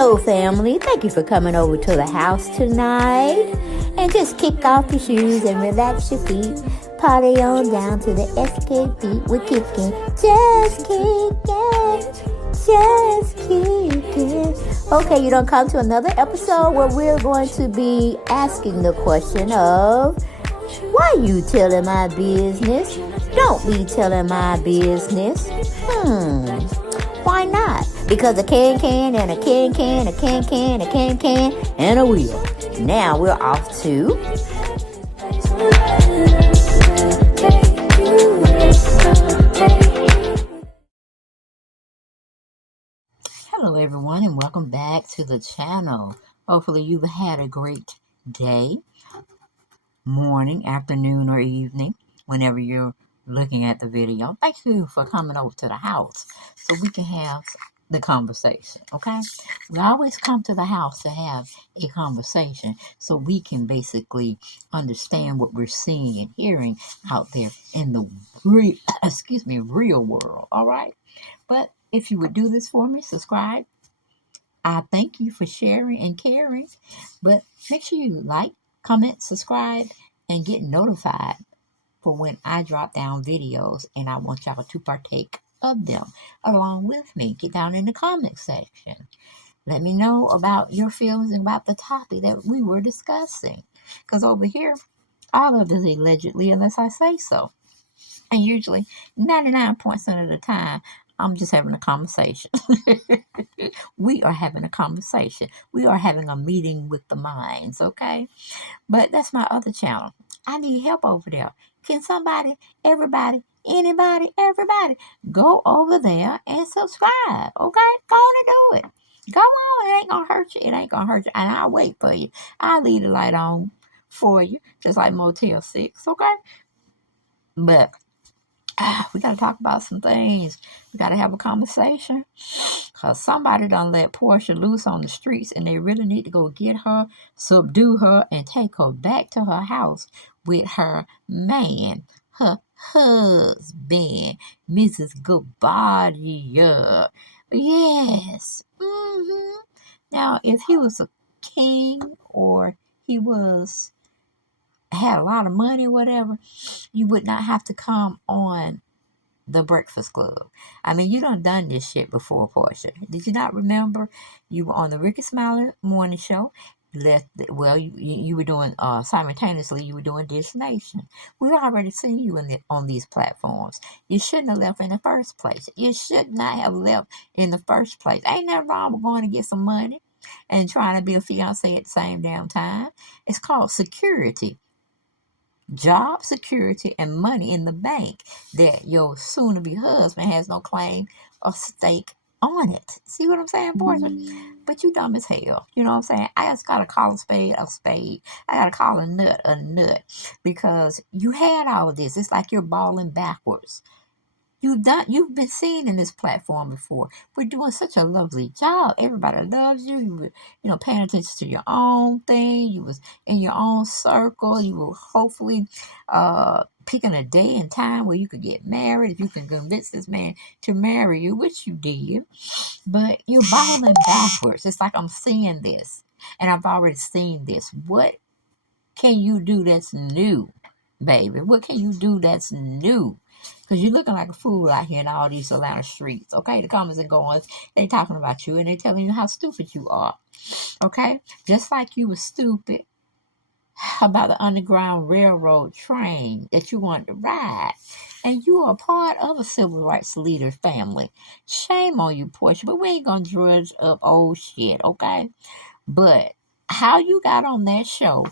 Hello, family. Thank you for coming over to the house tonight. And just kick off your shoes and relax your feet. Party on down to the SK beat. We're kicking. Just kicking. Just kicking. Okay, you don't come to another episode where we're going to be asking the question of, why you telling my business? Don't be telling my business. Why not? Because a can and a can, a can, and a wheel. Now we're off to... Hello everyone, and welcome back to the channel. Hopefully you've had a great day, morning, afternoon, or evening, whenever you're looking at the video. Thank you for coming over to the house so we can have the conversation, okay? We always come to the house to have a conversation so we can basically understand what we're seeing and hearing out there in the real world, all right? But if you would do this for me, subscribe. I thank you for sharing and caring, but make sure you like, comment, subscribe, and get notified for when I drop down videos, and I want y'all to partake of them along with me. Get down in the comment section. Let me know about your feelings about the topic that we were discussing. Because over here, all of it is allegedly unless I say so. And usually, 99% of the time, I'm just having a conversation. We are having a conversation. We are having a meeting with the minds, okay? But that's my other channel. I need help over there. Can somebody, everybody, anybody, everybody, go over there and subscribe, okay? Go on and do it. Go on. It ain't going to hurt you. It ain't going to hurt you. And I'll wait for you. I'll leave the light on for you, just like Motel 6, okay? But we got to talk about some things. We got to have a conversation. Because somebody done let Porsha loose on the streets, and they really need to go get her, subdue her, and take her back to her house with her man, her husband, Mrs. Goodbody. Yes. Now, if he was a king or he had a lot of money or whatever, you would not have to come on the Breakfast Club. I mean, you done this shit before, Porsha. Did you not remember? You were on the Ricky Smiley morning show. You were doing simultaneously. You were doing Dish Nation. We already seen you on these platforms. You shouldn't have left in the first place. You should not have left in the first place. Ain't nothing wrong with going to get some money and trying to be a fiance at the same damn time. It's called security. Job security and money in the bank that your soon-to-be husband has no claim or stake on it. See what I'm saying, Porsha? But you dumb as hell. You know what I'm saying? I just gotta call a spade a spade. I gotta call a nut, because you had all of this. It's like you're balling backwards. You've been seen in this platform before. We're doing such a lovely job. Everybody loves you. You were, paying attention to your own thing. You was in your own circle. You were hopefully picking a day and time where you could get married. If you can convince this man to marry you, which you did. But you're balling backwards. It's like I'm seeing this, and I've already seen this. What can you do that's new, baby? What can you do that's new? Because you're looking like a fool out here in all these Atlanta streets, okay? The comments and goings, they talking about you, and they telling you how stupid you are, okay? Just like you were stupid about the Underground Railroad train that you wanted to ride. And you are part of a civil rights leader family. Shame on you, Porsha, but we ain't going to drudge up old shit, okay? But how you got on that show,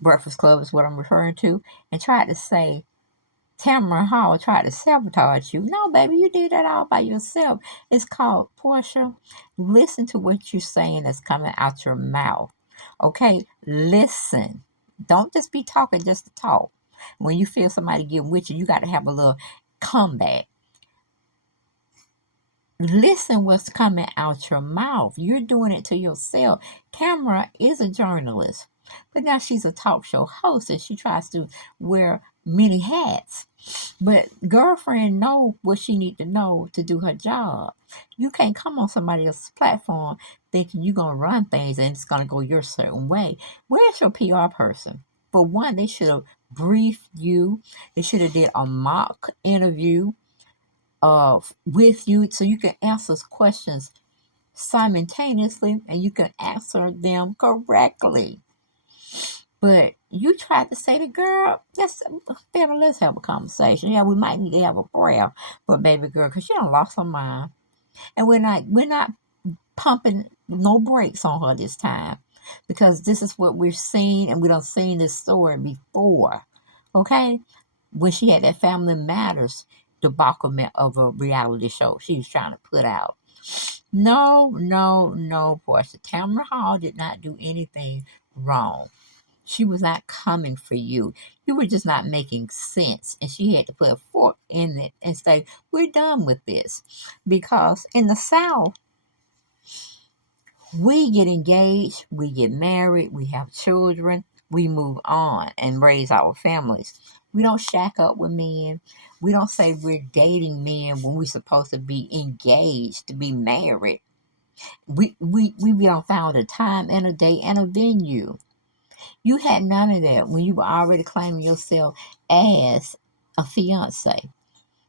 Breakfast Club is what I'm referring to, and tried to say Tamaron Hall tried to sabotage you. No, baby, you did that all by yourself. It's called, Porsha, listen to what you're saying that's coming out your mouth. Okay? Listen. Don't just be talking just to talk. When you feel somebody getting with you, you got to have a little comeback. Listen what's coming out your mouth. You're doing it to yourself. Tamara is a journalist, but now she's a talk show host, and she tries to wear many hats. But girlfriend know what she need to know to do her job. You can't come on somebody else's platform thinking you're gonna run things and it's gonna go your certain way. Where's your PR person? For one, they should have briefed you. They should have did a mock interview with you so you can answer questions simultaneously and you can answer them correctly. But you tried to say to girl, family, let's have a conversation. Yeah, we might need to have a prayer for baby girl because she done lost her mind. And we're not pumping no brakes on her this time because this is what we're seeing and we done seen this story before. Okay? When she had that Family Matters debacle of a reality show she was trying to put out. No, no, no, Portia. Tamara Hall did not do anything wrong. She was not coming for you. You were just not making sense. And she had to put a fork in it and say, we're done with this. Because in the South, we get engaged, we get married, we have children, we move on and raise our families. We don't shack up with men. We don't say we're dating men when we're supposed to be engaged, to be married. We don't found a time and a day and a venue. You had none of that when you were already claiming yourself as a fiance.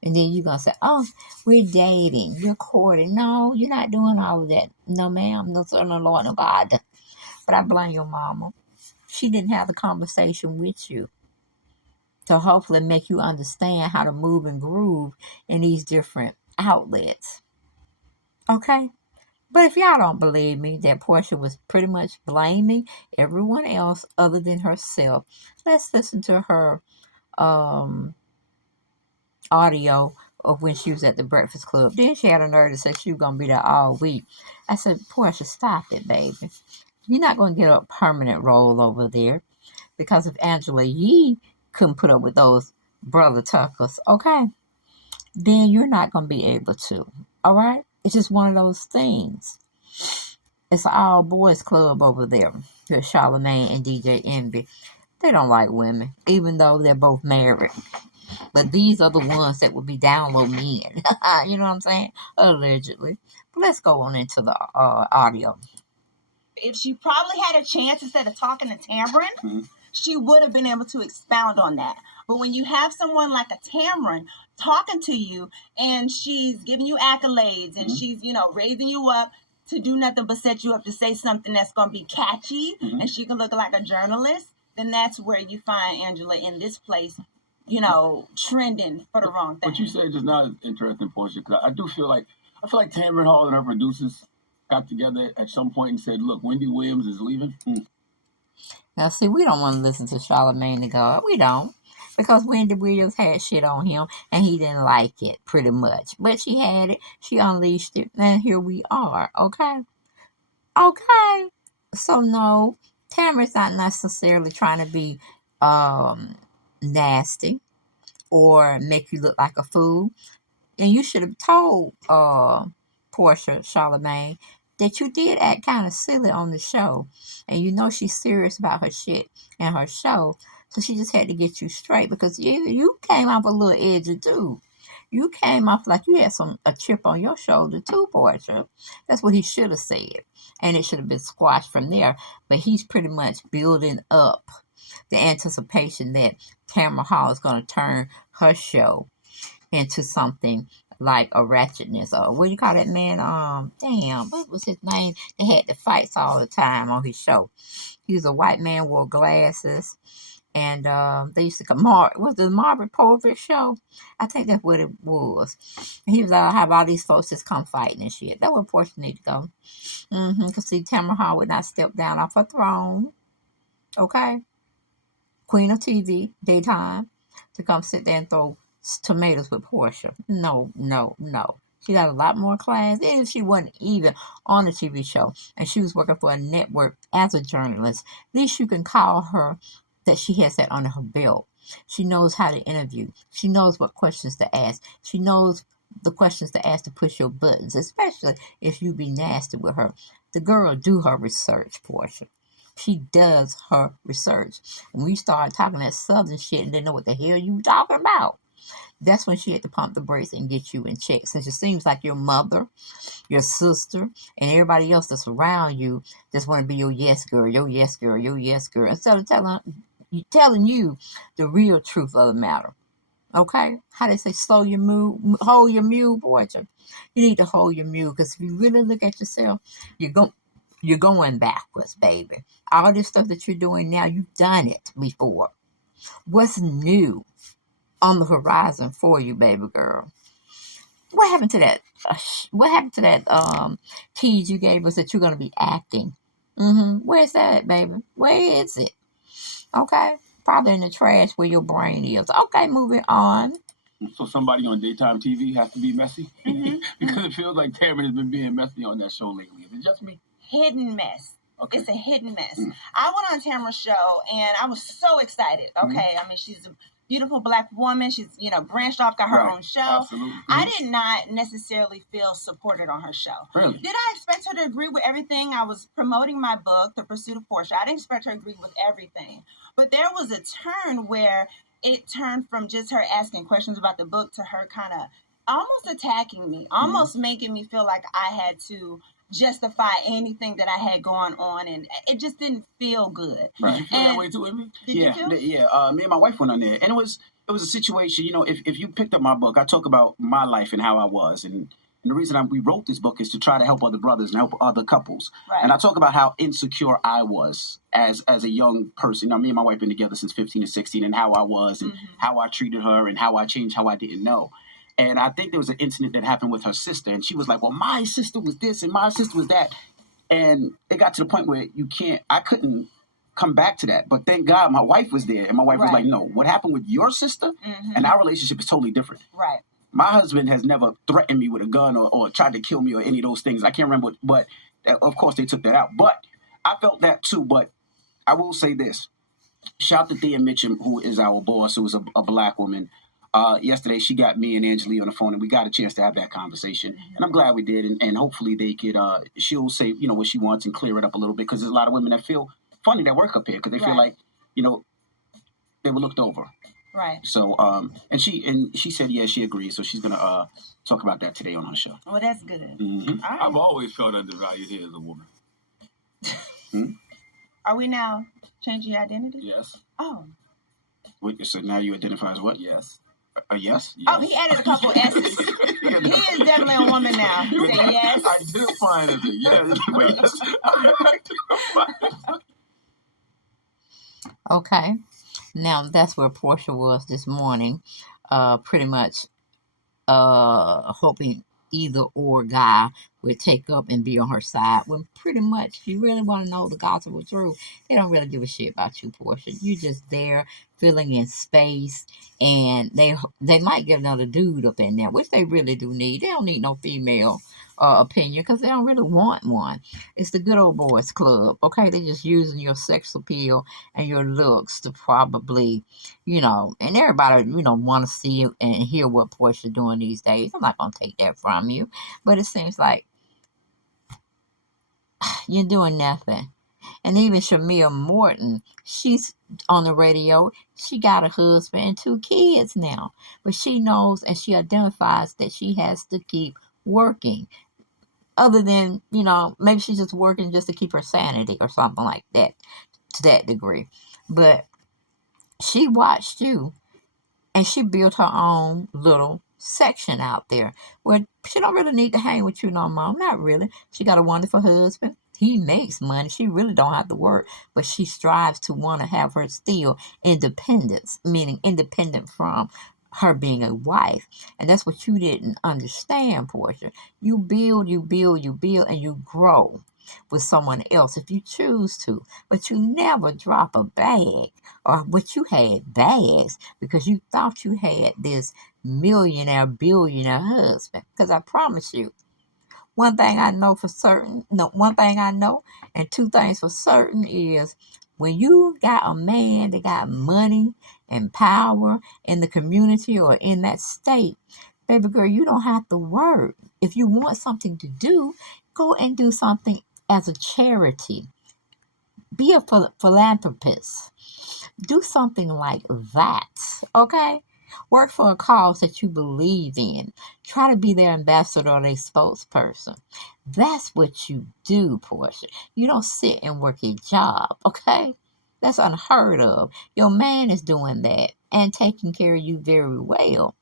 And then you're going to say, oh, we're dating, we're courting. No, you're not doing all of that. No, ma'am, no, sir, no, Lord, no, God. But I blame your mama. She didn't have the conversation with you to hopefully make you understand how to move and groove in these different outlets. Okay? But if y'all don't believe me that Portia was pretty much blaming everyone else other than herself, let's listen to her um, audio of when she was at the Breakfast Club. Then she had a nerve to say she was going to be there all week. I said, Portia, stop it, baby. You're not going to get a permanent role over there because if Angela Yee couldn't put up with those brother Tuckers, okay, then you're not going to be able to. All right? It's just one of those things. It's an all boys club over there with Charlamagne and DJ Envy. They don't like women, even though they're both married. But these are the ones that would be download men. You know what I'm saying? Allegedly. But let's go on into the audio. If she probably had a chance instead of talking to Tamaron, she would have been able to expound on that. But when you have someone like a Tamaron talking to you and she's giving you accolades and she's, raising you up to do nothing but set you up to say something that's going to be catchy and she can look like a journalist, then that's where you find Angela in this place, trending for the wrong thing. What you said just now is interesting, Portia, because I feel like Tamaron Hall and her producers got together at some point and said, look, Wendy Williams is leaving. Now, see, we don't want to listen to Charlamagne the God. We don't. Because Wendy Williams had shit on him and he didn't like it, pretty much. But she had it. She unleashed it. And here we are. Okay? Okay. So, no, Tamara's not necessarily trying to be nasty or make you look like a fool. And you should have told Portia Charlamagne that you did act kind of silly on the show. And you know she's serious about her shit and her show. So she just had to get you straight because you came off a little edgy too. You came off like you had a chip on your shoulder too, Portia. That's what he should have said. And it should have been squashed from there. But he's pretty much building up the anticipation that Tamara Hall is going to turn her show into something like a ratchetness or what do you call that man? Damn, what was his name? They had the fights all the time on his show. He was a white man, wore glasses, and they used to come. Was the Margaret Povich show? I think that's what it was. And he was have all these folks just come fighting and shit. That would Portia need to go. Because see, Tamara Hall would not step down off her throne. Okay, Queen of TV, daytime, to come sit there and throw tomatoes with Portia. No, no, no. She got a lot more class. Even if she wasn't even on a TV show and she was working for a network as a journalist, at least you can call her that she has that under her belt. She knows how to interview. She knows what questions to ask. She knows the questions to ask to push your buttons, especially if you be nasty with her. The girl do her research, Portia. She does her research. When we start talking that southern shit and didn't know what the hell you talking about, that's when she had to pump the brakes and get you in check. Since it seems like your mother, your sister, and everybody else that's around you just want to be your yes girl, your yes girl, your yes girl, instead of telling you the real truth of the matter. Okay? How they say, slow your mule, hold your mule, boy. You need to hold your mule, because if you really look at yourself, you're going backwards, baby. All this stuff that you're doing now, you've done it before. What's new on the horizon for you, baby girl? What happened to that? What happened to that tease you gave us that you're going to be acting? Where's that, baby? Where is it? Okay. Probably in the trash where your brain is. Okay, moving on. So somebody on daytime TV has to be messy? Because it feels like Tamaron has been being messy on that show lately. Is it just me? Hidden mess. Okay. It's a hidden mess. I went on Tamaron's show and I was so excited. Okay. I mean, she's a beautiful Black woman. She's, branched off, got her own show. Absolutely. I did not necessarily feel supported on her show. Really? Did I expect her to agree with everything? I was promoting my book, The Pursuit of Portia. I didn't expect her to agree with everything. But there was a turn where it turned from just her asking questions about the book to her kind of almost attacking me, almost making me feel like I had to justify anything that I had going on, and it just didn't feel good. Right. Did you feel that way too, Amy? Did you feel? Me and my wife went on there, and it was a situation. If you picked up my book, I talk about my life and how I was, and the reason we wrote this book is to try to help other brothers and help other couples. Right. And I talk about how insecure I was as a young person. Now, me and my wife been together since 15 and 16, and how I was, and how I treated her, and how I changed, how I didn't know. And I think there was an incident that happened with her sister, and she was like, well, my sister was this and my sister was that. And it got to the point where I couldn't come back to that. But thank God my wife was there, and my wife was like, no, what happened with your sister and our relationship is totally different. Right. My husband has never threatened me with a gun or tried to kill me or any of those things. I can't remember, but of course they took that out. But I felt that too. But I will say this. Shout out to Thea Mitchum, who is our boss, who is a Black woman. Yesterday, she got me and Angelique on the phone, and we got a chance to have that conversation. And I'm glad we did. And hopefully they could, she'll say, what she wants and clear it up a little bit, because there's a lot of women that feel funny that work up here because they feel like, they were looked over. Right. So, and she said, yeah, she agrees. So she's going to talk about that today on her show. Well, that's good. Mm-hmm. All right. I've always felt undervalued here as a woman. Are we now changing your identity? Yes. Oh. Wait, so now you identify as what? Yes. Yes? Oh, he added a couple S's. He is definitely a woman now. He said yes. I did find it. Yes. Okay. Now, that's where Portia was this morning, pretty much hoping either or guy would take up and be on her side, when pretty much you really want to know the gospel truth. They don't really give a shit about you, Portia. You're just there filling in space, and they might get another dude up in there, which they really do need. They don't need no female opinion, because they don't really want one. It's the good old boys club, okay? They're just using your sex appeal and your looks to probably, and everybody, want to see and hear what Portia doing these days. I'm not going to take that from you, but it seems like you're doing nothing. And even Shamia Morton, she's on the radio. She got a husband and 2 kids now. But she knows and she identifies that she has to keep working. Other than, maybe she's just working just to keep her sanity or something like that, to that degree. But she watched you, and she built her own little section out there where she don't really need to hang with you no more. Not really. She got a wonderful husband. He makes money. She really don't have to work, but she strives to want to have her still independence, meaning independent from her being a wife. And that's what you didn't understand, Portia. You build, and you grow with someone else if you choose to, but you never drop a bag, or what you had bags because you thought you had this millionaire, billionaire husband. Because I promise you, one thing I know, and 2 things for certain is when you got a man that got money and power in the community or in that state, baby girl, you don't have to work. If you want something to do, go and do something as a charity. Be a philanthropist. Do something like that, okay? Work for a cause that you believe in. Try to be their ambassador or their spokesperson. That's what you do, Portia. You don't sit and work a job, okay? That's unheard of. Your man is doing that and taking care of you very well.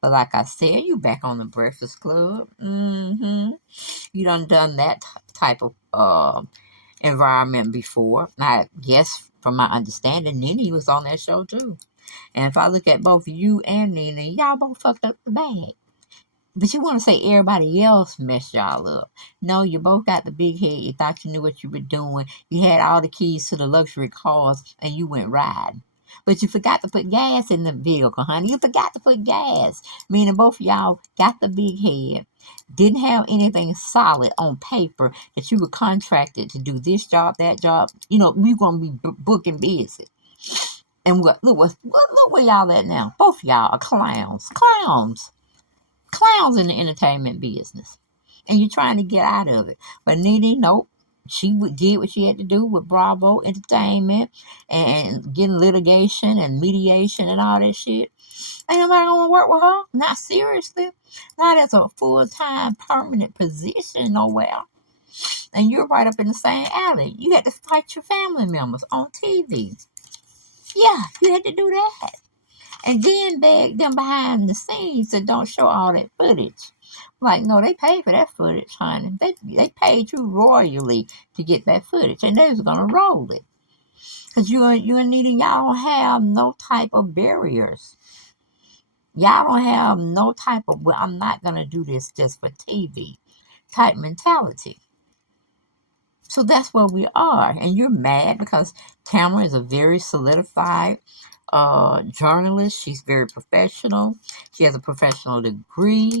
But like I said, you back on the Breakfast Club. You done that type of environment before. I guess from my understanding, Nene was on that show too. And if I look at both you and Nene, y'all both fucked up the bag. But you want to say everybody else messed y'all up. No, you both got the big head. You thought you knew what you were doing. You had all the keys to the luxury cars and you went riding. But you forgot to put gas in the vehicle, honey. You forgot to put gas. Meaning both of y'all got the big head. Didn't have anything solid on paper that you were contracted to do this job, that job. You know, we going to be booking busy. And look where y'all at now. Both of y'all are clowns. Clowns in the entertainment business. And you're trying to get out of it. But Nene, nope. She did what she had to do with Bravo Entertainment and getting litigation and mediation and all that shit. Ain't nobody gonna work with her. Not seriously. Not as a full-time permanent position nowhere. And you're right up in the same alley. You had to fight your family members on TV. Yeah, you had to do that. And then beg them behind the scenes that don't show all that footage. Like, no, they paid for that footage, honey. They paid you royally to get that footage, and they was gonna roll it. Cause you and Nene, y'all don't have no type of barriers. Y'all don't have no type of, well, I'm not gonna do this just for TV type mentality. So that's where we are. And you're mad because Tamaron is a very solidified journalist. She's very professional. She has a professional degree.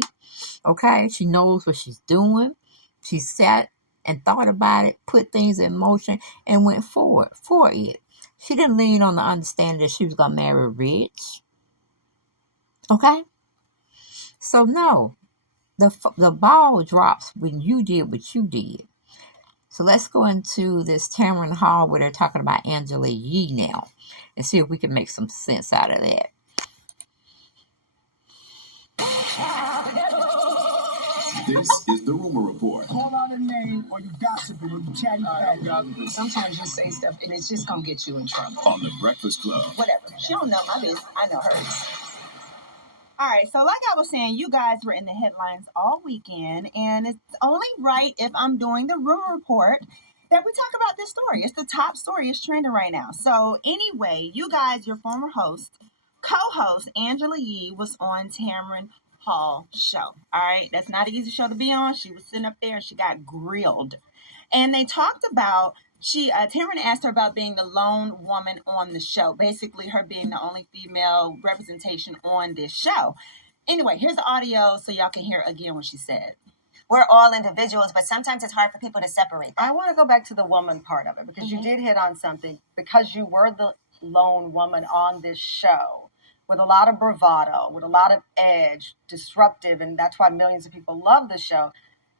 Okay, she knows what she's doing. She sat and thought about it, put things in motion, and went forward for it. She didn't lean on the understanding that she was gonna marry rich. Okay, so no, the ball drops when you did what you did. So let's go into this Tamaron Hall where they're talking about Angela Yee now, and see if we can make some sense out of that. This is the rumor report. Call out a name or you gossiping or you chatting patty. Sometimes you say stuff and it's just gonna get you in trouble. On the Breakfast Club. Whatever. She don't know my business. I know hers. All right, so like I was saying, you guys were in the headlines all weekend, and it's only right if I'm doing the rumor report that we talk about this story. It's the top story. It's trending right now. So anyway, you guys, your former host, co-host, Angela Yee, was on Tamaron Hall show. All right, that's not an easy show to be on. She was sitting up there and she got grilled. And they talked about, Tamaron asked her about being the lone woman on the show, basically her being the only female representation on this show. Anyway, here's the audio so y'all can hear again what she said. We're all individuals, but sometimes it's hard for people to separate that. I want to go back to the woman part of it because you did hit on something. Because you were the lone woman on this show with a lot of bravado, with a lot of edge, disruptive, and that's why millions of people love the show.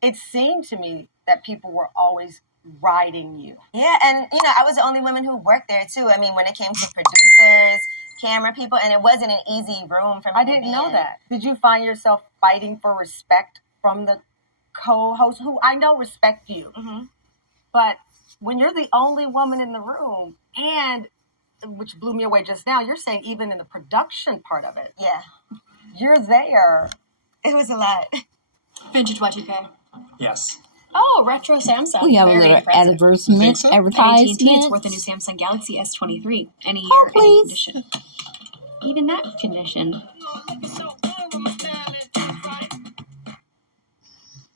It seemed to me that people were always riding you. Yeah, and I was the only woman who worked there too. I mean, when it came to producers, camera people, and it wasn't an easy room for me. I didn't know that. Did you find yourself fighting for respect from the co-hosts who I know respect you? Mm-hmm. But when you're the only woman in the room, and which blew me away just now, you're saying even in the production part of it. Yeah. You're there. It was a lot. Vintage Y2K. Yes. Oh, retro Samsung. We have a Very little impressive. advertisement. so? At AT&T, Advertisement. it's worth a new Samsung Galaxy S23. Any year, Oh, any please. condition. Even that condition.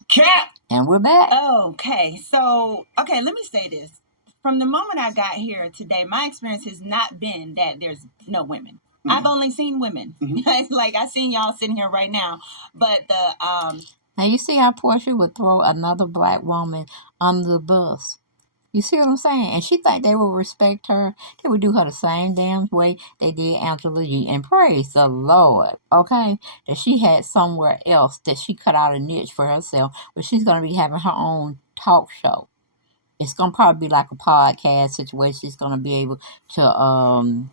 Cat! And we're back. Okay, so, let me say this. From the moment I got here today, my experience has not been that there's no women. Mm-hmm. I've only seen women. Mm-hmm. Like, I seen y'all sitting here right now. But Now you see how Portia would throw another black woman under the bus. You see what I'm saying? And she think they would respect her. They would do her the same damn way they did Angela Yee. And praise the Lord, okay, that she had somewhere else that she cut out a niche for herself, but she's going to be having her own talk show. it's gonna probably be like a podcast situation. She's gonna be able to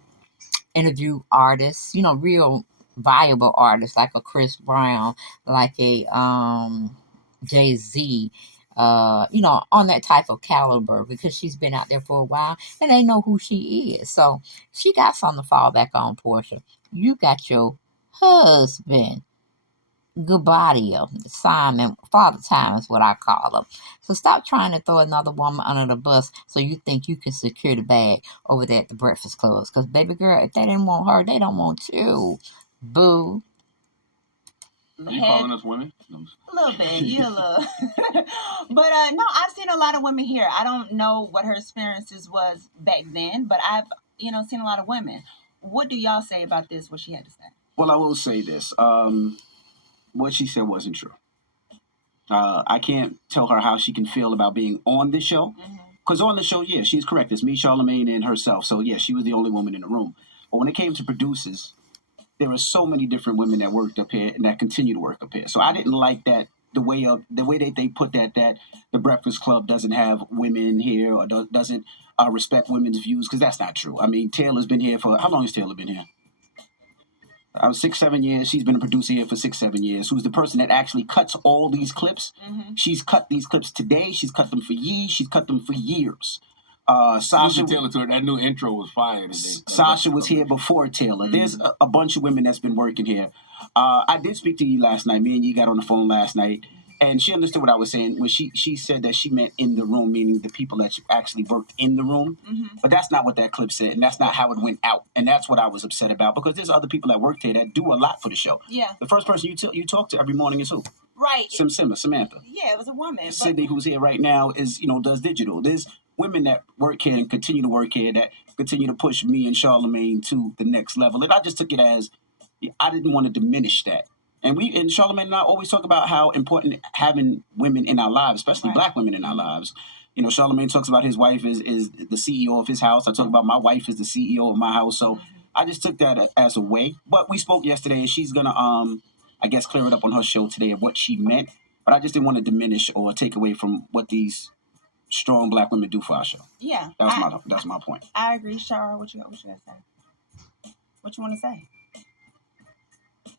interview artists, real viable artists like a Chris Brown, like a Jay-Z, on that type of caliber because she's been out there for a while and they know who she is. So she got something to fall back on, Portia. You got your husband. Goodbye, Simon, Father Time is what I call him. So stop trying to throw another woman under the bus so you think you can secure the bag over there at the Breakfast Club. Because, baby girl, if they didn't want her, they don't want you. Boo. Are you calling us women? No. A little bit, you a little. But no, I've seen a lot of women here. I don't know what her experiences was back then, but I've seen a lot of women. What do y'all say about this? What she had to say? Well, I will say this. What she said wasn't true. I can't tell her how she can feel about being on the show. Because on the show, yeah, she's correct. It's me, Charlamagne, and herself. So, yeah, she was the only woman in the room. But when it came to producers, there are so many different women that worked up here and that continue to work up here. So I didn't like that the way that they put that the Breakfast Club doesn't have women here or doesn't respect women's views, because that's not true. I mean, Taylor's been here for, how long has Taylor been here? 6-7 years. She's been a producer here for 6-7 years. Who's the person that actually cuts all these clips? She's cut these clips today. She's cut them for years. She's cut them for years. Sasha Taylor to her, that new intro was fire today. Sasha was here before Taylor. There's a bunch of women that's been working here. I did speak to you last night. Me and you got on the phone last night, and she understood what I was saying when she said that she meant in the room, meaning the people that actually worked in the room. But that's not what that clip said, and that's not how it went out. And that's what I was upset about, because there's other people that worked here that do a lot for the show. Yeah. The first person you talk to every morning is who? Right. Samantha. Yeah, it was a woman. Sydney, who's here right now, is does digital. There's women that work here and continue to work here that continue to push me and Charlamagne to the next level. And I just took it as I didn't want to diminish that. And Charlamagne and I always talk about how important having women in our lives, especially Black women in our lives. Charlamagne talks about his wife is the CEO of his house. I talk about my wife is the CEO of my house. So I just took that as a way. But we spoke yesterday, and she's gonna I guess clear it up on her show today of what she meant. But I just didn't want to diminish or take away from what these strong Black women do for our show. Yeah, that's my point. I agree, Shara. What you gotta say? What you want to say?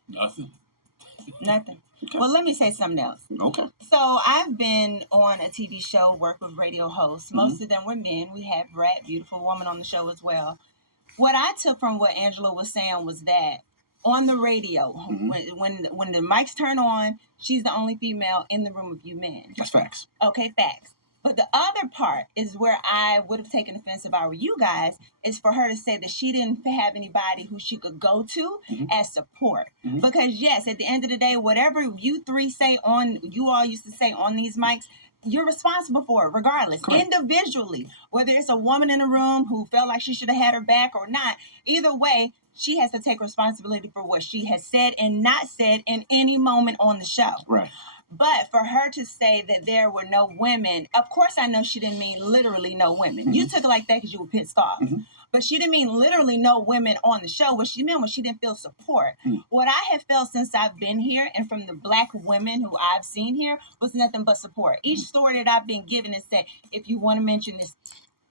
Nothing. Okay. Well, let me say something else. Okay. So I've been on a TV show, work with radio hosts. Most of them were men. We had Brett, beautiful woman, on the show as well. What I took from what Angela was saying was that on the radio, when the mics turn on, she's the only female in the room of you men. That's facts. Okay, facts. But the other part is where I would have taken offense if I were you guys, is for her to say that she didn't have anybody who she could go to as support. Because yes, at the end of the day, whatever you all used to say on these mics, you're responsible for it regardless. Correct. Individually, whether it's a woman in a room who felt like she should have had her back or not, either way, she has to take responsibility for what she has said and not said in any moment on the show. Right. But for her to say that there were no women, of course I know she didn't mean literally no women. You took it like that because you were pissed off. But she didn't mean literally no women on the show. What she meant was she didn't feel support. What I have felt since I've been here and from the Black women who I've seen here was nothing but support. Each story that I've been given is said, if you want to mention this.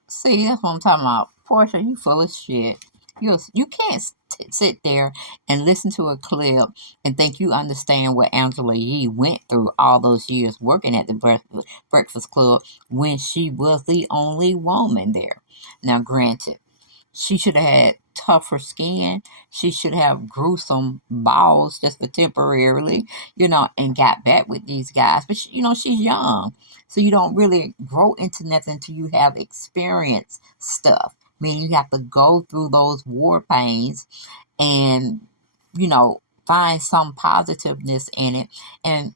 See, that's what I'm talking about. Portia, you full of shit. You can't sit there and listen to a clip and think you understand what Angela Yee went through all those years working at the Breakfast Club when she was the only woman there. Now, granted, she should have had tougher skin. She should have grew some balls just for temporarily, and got back with these guys. But, she's young. So you don't really grow into nothing until you have experienced stuff. Meaning you have to go through those war pains and, find some positiveness in it. And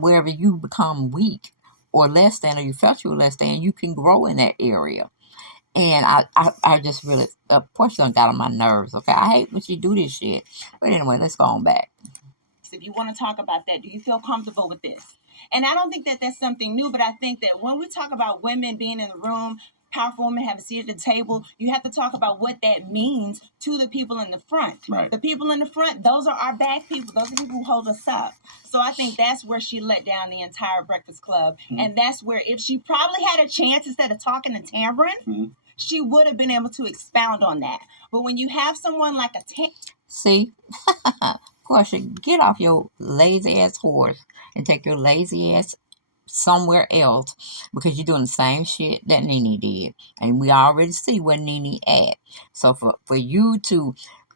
wherever you become weak or less than, or you felt you were less than, you can grow in that area. And I just really, Portia got on my nerves, okay? I hate when she do this shit. But anyway, let's go on back. If you want to talk about that, do you feel comfortable with this? And I don't think that that's something new, but I think that when we talk about women being in the room, powerful women have a seat at the table, you have to talk about what that means to the people in the front. Right. The people in the front, those are our back people. Those are the people who hold us up. So I think that's where she let down the entire Breakfast Club. Mm-hmm. And that's where if she probably had a chance instead of talking to Tamaron, Mm-hmm. she would have been able to expound on that. But when you have someone like a See, Portia, get off your lazy ass horse and take your lazy ass somewhere else, because you're doing the same shit that Nene did, and we already see where Nene at. So for you to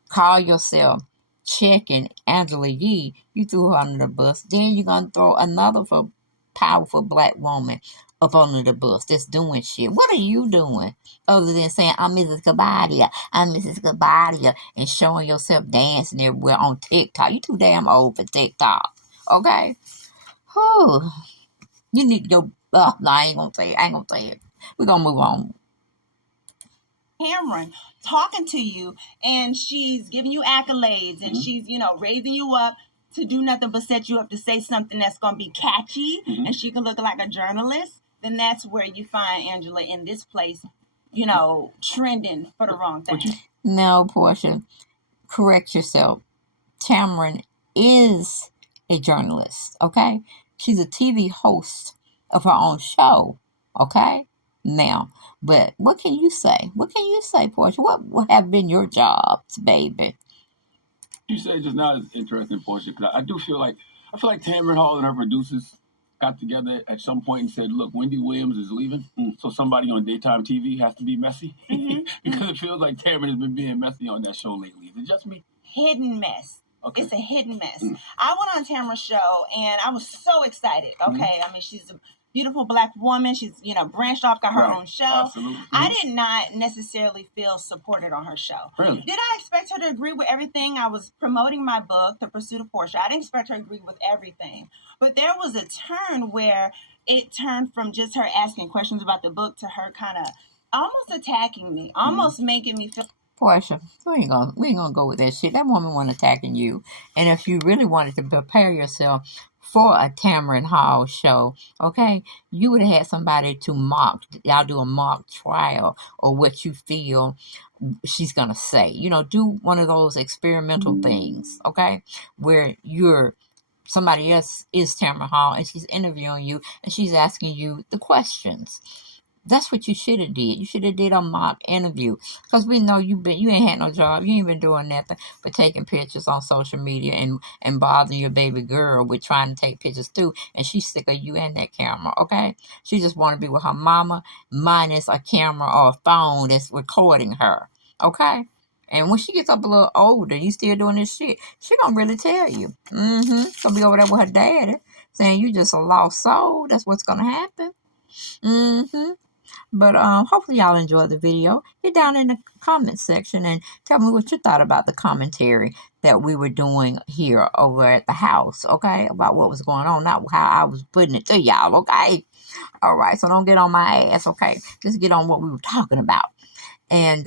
call yourself checking Angela Yee, you threw her under the bus. Then you're gonna throw another powerful black woman up under the bus that's doing shit. What are you doing other than saying I'm Mrs. Gabadia, I'm Mrs. Gabadia, and showing yourself dancing everywhere on TikTok? You too damn old for TikTok, okay? Whew. You need to go. No, I ain't gonna say it. I ain't gonna say it. We're gonna move on. Tamaron talking to you, and she's giving you accolades, and she's, raising you up to do nothing but set you up to say something that's going to be catchy, and she can look like a journalist, then that's where you find Angela in this place, trending for the wrong thing. No, Portia, correct yourself. Tamaron is a journalist, okay? She's a TV host of her own show, okay? Now, but what can you say? What can you say, Portia? What have been your jobs, baby? You said just now is interesting, Portia, because I feel like Tamaron Hall and her producers got together at some point and said, look, Wendy Williams is leaving, so somebody on daytime TV has to be messy. Because it feels like Tamaron has been being messy on that show lately. Is it just me? Hidden mess. Okay. It's a hidden mess. I went on Tamaron's show, and I was so excited, okay? I mean, she's a beautiful black woman. She's, branched off, got her own show. Absolutely. I did not necessarily feel supported on her show. Really? Did I expect her to agree with everything? I was promoting my book, The Pursuit of Portia. I didn't expect her to agree with everything. But there was a turn where it turned from just her asking questions about the book to her kind of almost attacking me, almost making me feel... Portia, we ain't gonna go with that shit. That woman wasn't attacking you. And if you really wanted to prepare yourself for a Tamaron Hall show, okay, you would have had somebody to mock. Y'all do a mock trial or what you feel she's gonna say. Do one of those experimental things, okay, where somebody else is Tamaron Hall and she's interviewing you and she's asking you the questions. That's what you should have did. You should have did a mock interview, because we know you ain't had no job. You ain't been doing nothing but taking pictures on social media and bothering your baby girl with trying to take pictures too. And she's sick of you and that camera, okay? She just want to be with her mama minus a camera or a phone that's recording her, okay? And when she gets up a little older, you still doing this shit, she gonna really tell you. Gonna be over there with her daddy saying you just a lost soul. That's what's gonna happen. But hopefully y'all enjoyed the video. Get down in the comment section and tell me what you thought about the commentary that we were doing here over at the house, okay? About what was going on, not how I was putting it to y'all, okay? All right, so don't get on my ass, okay? Just get on what we were talking about. And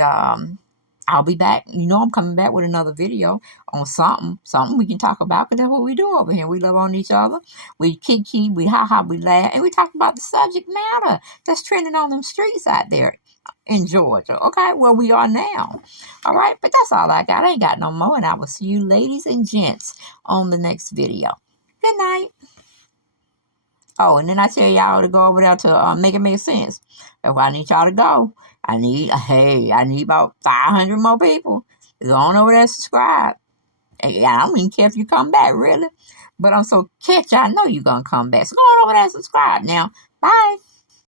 I'll be back. I'm coming back with another video on something we can talk about, because that's what we do over here. We love on each other. We kiki, we ha-ha, we laugh, and we talk about the subject matter that's trending on them streets out there in Georgia, okay, where we are now. All right, but that's all I got. I ain't got no more, and I will see you ladies and gents on the next video. Good night. Oh, and then I tell y'all to go over there to Make It Make Sense. If I need y'all to go, I need about 500 more people. Go on over there and subscribe. Hey, I don't even care if you come back, really. But I'm so catchy, I know you're going to come back. So go on over there and subscribe now. Bye.